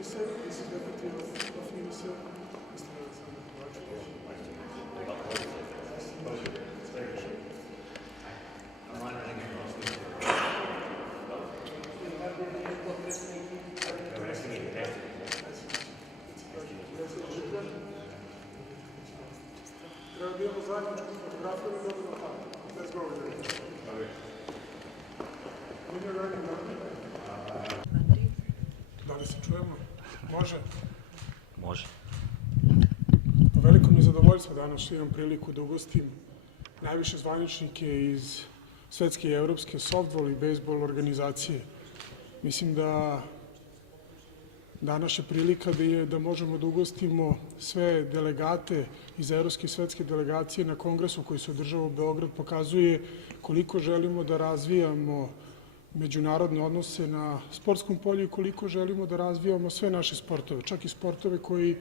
Minister. This is Deputy of Minister, Mr. Acom Kovačevićem. Treba da imamo zajedničku fotografiju i dobimo tamo. Let's go with it. Da li se čujemo? Može? Može. Veliko mi je zadovoljstvo danas što imam priliku da ugostim najviše zvaničnike iz Svetske i Evropske softbol i bejsbol organizacije. Mislim da današnja prilika da možemo da ugostimo sve delegate iz Evropske i Svetske delegacije na kongresu koji se održava u Beogradu pokazuje koliko želimo da razvijamo međunarodne odnose na sportskom polju i koliko želimo da razvijamo sve naše sportove, čak i sportove koji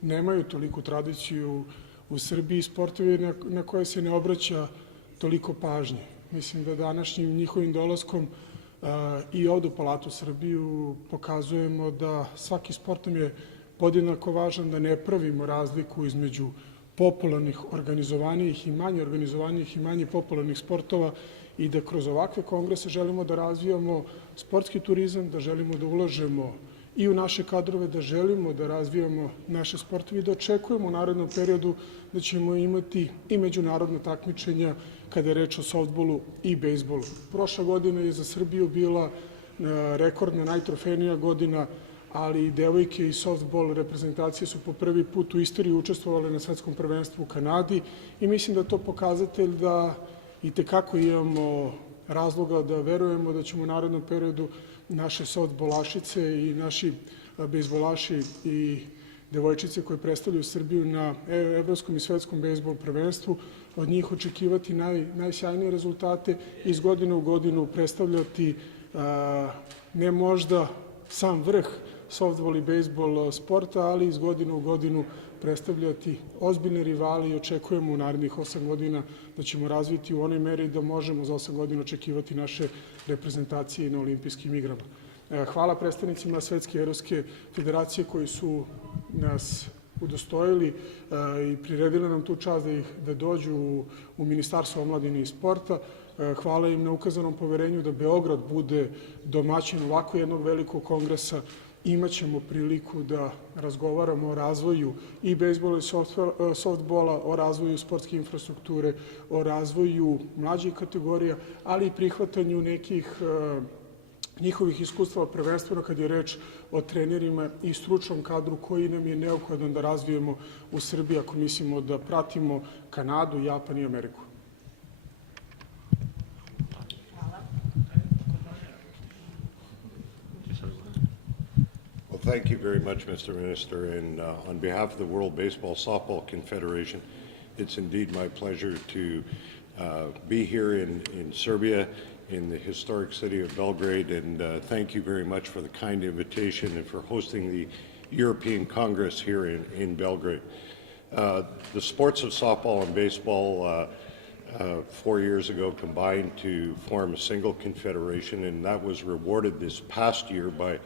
nemaju toliku tradiciju u Srbiji, sportove na koje se ne obraća toliko pažnje. Mislim da današnjim njihovim dolaskom i ovde u Palatu Srbiju pokazujemo da svaki sport nam je podjednako važan, da ne pravimo razliku između popularnih, organizovanijih i manje organizovanijih i manje popularnih sportova i da kroz ovakve kongrese želimo da razvijamo sportski turizam, da želimo da ulažemo i u naše kadrove, da želimo da razvijamo naše sportove i da očekujemo u narednom periodu da ćemo imati i međunarodna takmičenja kada je reč o softbolu i bejsbolu. Prošla godina je za Srbiju bila rekordna, najtrofejnija godina, ali i devojke i softbol reprezentacije su po prvi put u istoriji učestvovale na svetskom prvenstvu u Kanadi i mislim da je to pokazatelj da itekako imamo razloga da verujemo da ćemo u narednom periodu naše softbolašice i naši bejsbolaši i devojčice koje predstavljaju Srbiju na Evropskom i Svetskom bejsbol prvenstvu od njih očekivati najsjajnije rezultate i iz godine u godinu predstavljati ne možda sam vrh softbol i bejsbol sporta, ali iz godine u godinu predstavljati ozbiljne rivali i očekujemo u narednih 8 godina da ćemo razviti u onoj meri da možemo za 8 godina očekivati naše reprezentacije na olimpijskim igrama. Hvala predstavnicima Svetske i Evropske federacije koji su nas udostojili i priredili nam tu čast da dođu u Ministarstvo omladine i sporta. Hvala im na ukazanom poverenju da Beograd bude domaćin ovako jednog velikog kongresa. Imaćemo priliku da razgovaramo o razvoju i bejsbola i softbola, o razvoju sportske infrastrukture, o razvoju mlađih kategorija, ali i prihvatanju nekih njihovih iskustva, prvenstveno kad je reč o trenerima i stručnom kadru koji nam je neophodan da razvijemo u Srbiji ako mislimo da pratimo Kanadu, Japan i Ameriku. Thank you very much, Mr. Minister, and on behalf of the World Baseball Softball Confederation, it's indeed my pleasure to be here in Serbia, in the historic city of Belgrade, and thank you very much for the kind invitation and for hosting the European Congress here in Belgrade. The sports of softball and baseball 4 years ago combined to form a single confederation, and that was rewarded this past year by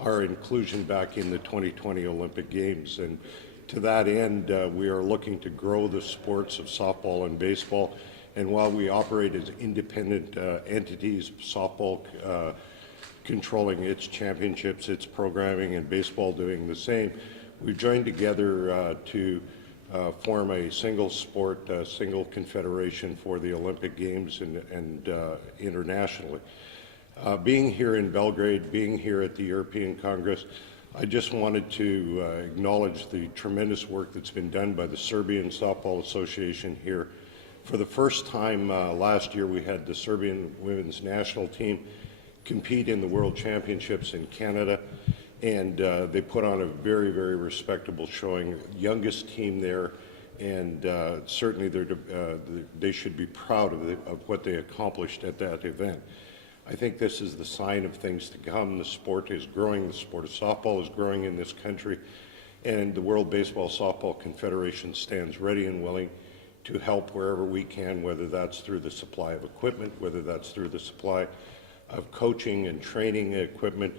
our inclusion back in the 2020 Olympic Games. And to that end, we are looking to grow the sports of softball and baseball. And while we operate as independent entities, softball controlling its championships, its programming, and baseball doing the same, we've joined together to form a single sport, single confederation for the Olympic Games and internationally. Being here in Belgrade, being here at the European Congress, I just wanted to acknowledge the tremendous work that's been done by the Serbian Softball Association here. For the first time last year, we had the Serbian women's national team compete in the World Championships in Canada, and they put on a very, very respectable showing. Youngest team there, and certainly they should be proud of what they accomplished at that event. I think this is the sign of things to come. The sport is growing. The sport of softball is growing in this country. And the World Baseball Softball Confederation stands ready and willing to help wherever we can, whether that's through the supply of equipment, whether that's through the supply of coaching and training equipment,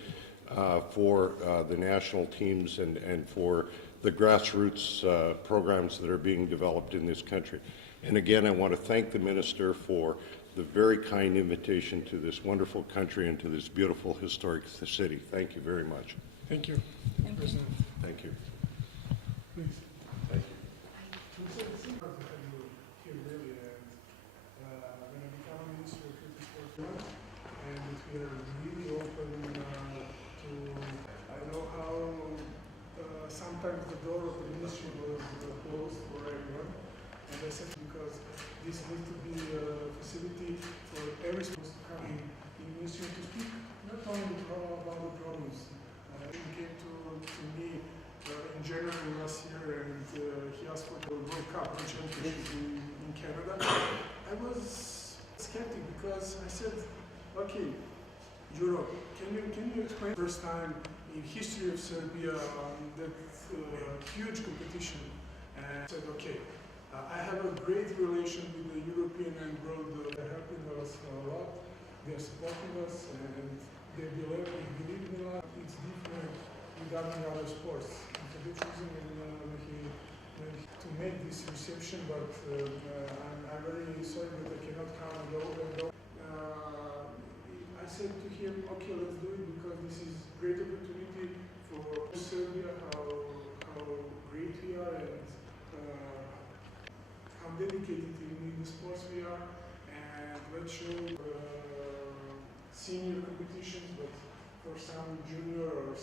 for the national teams and for the grassroots programs that are being developed in this country. And again, I want to thank the Minister for the very kind invitation to this wonderful country and to this beautiful historic city. Thank you very much. Thank you. Thank you. Thank you. Please. Thank you. Here really, and when I become a minister of youth sport, and we are really open to. I know how sometimes the door of the ministry was closed for everyone, and I said because this needs to be a facility for every supposed to come in ministry to speak not only about the problems. He came to me in January last year, and he asked for the World Cup championship in Canada. I was skeptic because I said, okay, Europe, can you explain first time in history of Serbia that huge competition? And I said, okay, I have a great relation with the European and abroad. They're helping us a lot. They're supporting us, and they believe in us. It's different regarding other sports. It's a good reason to make this reception, but I'm very sorry that I cannot come and go. I said to him, okay, let's do it because this is a great opportunity for Serbia, how great we are and how dedicated in the sports we are, and let's show senior competitions, but for some junior or